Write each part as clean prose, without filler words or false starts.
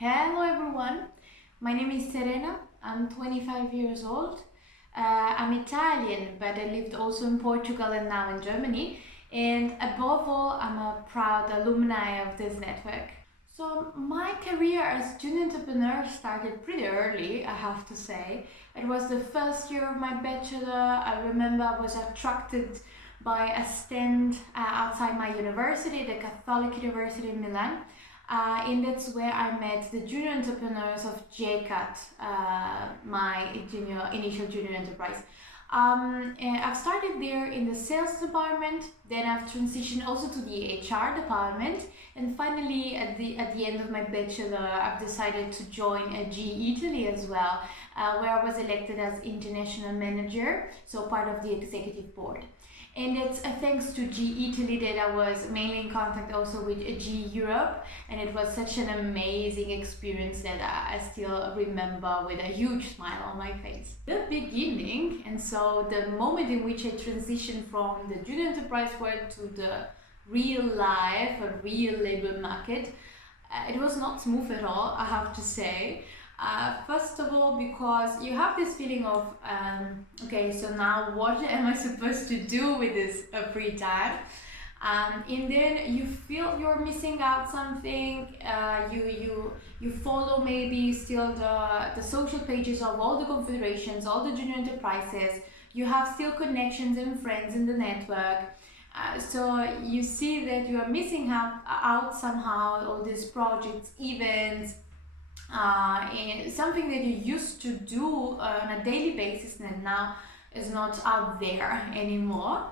Hello everyone, my name is Serena, I'm 25 years old. I'm Italian, but I lived also in Portugal and now in Germany. And above all, I'm a proud alumni of this network. So my career as student entrepreneur started pretty early, I have to say. It was the first year of my bachelor. I remember I was attracted by a stand outside my university, the Catholic University in Milan. And that's where I met the junior entrepreneurs of JEE, my initial junior enterprise. And I've started there in the sales department, then I've transitioned also to the HR department, and finally at the end of my bachelor I've decided to join a JEE Italy as well, where I was elected as international manager, so part of the executive board. And it's thanks to JEE Italy that I was mainly in contact also with JEE Europe, and it was such an amazing experience that I still remember with a huge smile on my face. The beginning, and so the moment in which I transitioned from the junior enterprise world to the real life or real labor market, it was not smooth at all, I have to say. First of all, because you have this feeling of, okay, so now what am I supposed to do with this free time? And then you feel you're missing out something. You follow maybe still the social pages of all the confederations, all the junior enterprises. You have still connections and friends in the network. So you see that you are missing out somehow all these projects, events, and something that you used to do on a daily basis and now is not out there anymore.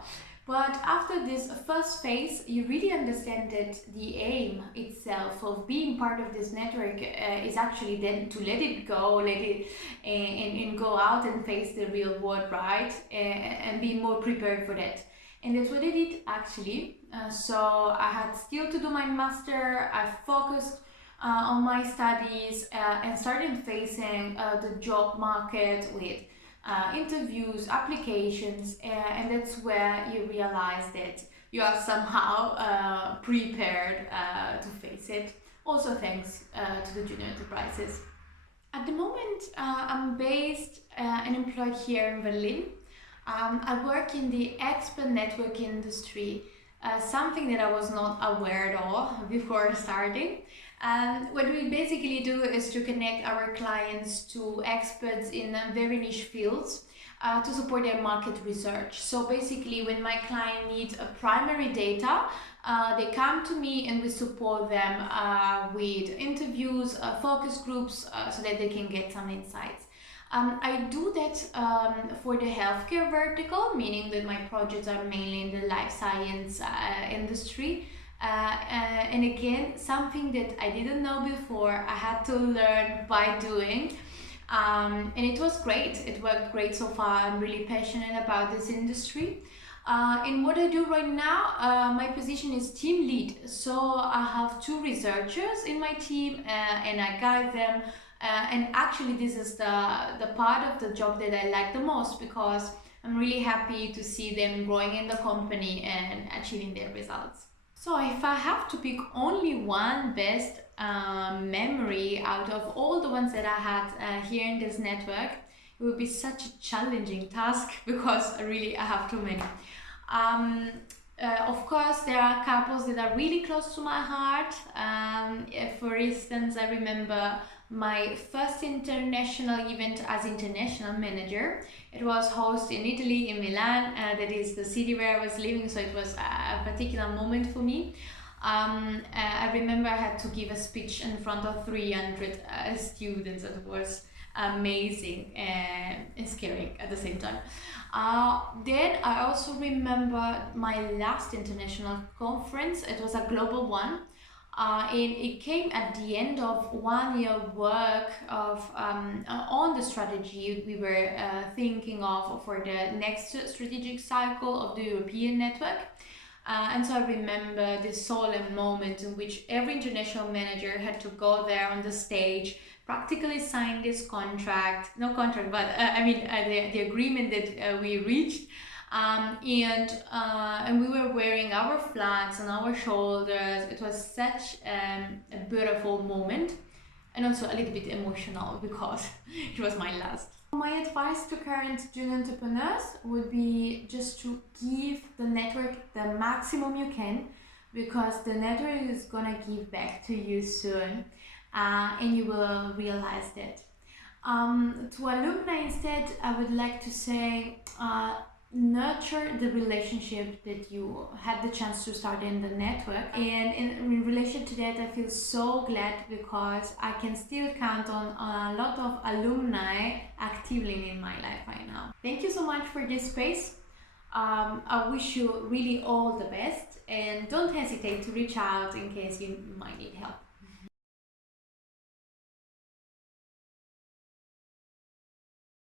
But after this first phase, you really understand that the aim itself of being part of this network is actually then to let it go, and go out and face the real world, right? And be more prepared for that. And that's what I did actually. So I had still to do my master. I focused on my studies and started facing the job market with interviews, applications, and that's where you realize that you are somehow prepared to face it. Also thanks to the junior enterprises. At the moment, I'm based and employed here in Berlin. I work in the expert network industry, something that I was not aware of before starting. What we basically do is to connect our clients to experts in very niche fields to support their market research. So basically, when my client needs a primary data, they come to me and we support them with interviews, focus groups, so that they can get some insights. I do that for the healthcare vertical, meaning that my projects are mainly in the life science industry. And again, something that I didn't know before, I had to learn by doing. And it was great. It worked great so far. I'm really passionate about this industry. In what I do right now, my position is team lead. So I have 2 researchers in my team and I guide them. And actually this is the part of the job that I like the most, because I'm really happy to see them growing in the company and achieving their results. So if I have to pick only one best memory out of all the ones that I had here in this network, it would be such a challenging task because really I have too many. Of course, there are couples that are really close to my heart. For instance, I remember my first international event as international manager. It was hosted in Italy, in Milan. That is the city where I was living, so it was a particular moment for me. I remember I had to give a speech in front of 300 students. It was amazing and scary at the same time. Then I also remember my last international conference. It was a global one. And it came at the end of 1 year work of on the strategy we were thinking of for the next strategic cycle of the European network. And so I remember this solemn moment in which every international manager had to go there on the stage, practically sign this contract, no contract, but the agreement that we reached. And we were wearing our flags on our shoulders. It was such a beautiful moment. and also a little bit emotional because it was my last. My advice to current junior entrepreneurs would be just to give the network the maximum you can, because the network is gonna give back to you soon, and you will realize that. To alumni instead, I would like to say, nurture the relationship that you had the chance to start in the network. And in relation to that, I feel so glad because I can still count on a lot of alumni actively in my life right now. Thank you so much for this space. I wish you really all the best, and don't hesitate to reach out in case you might need help.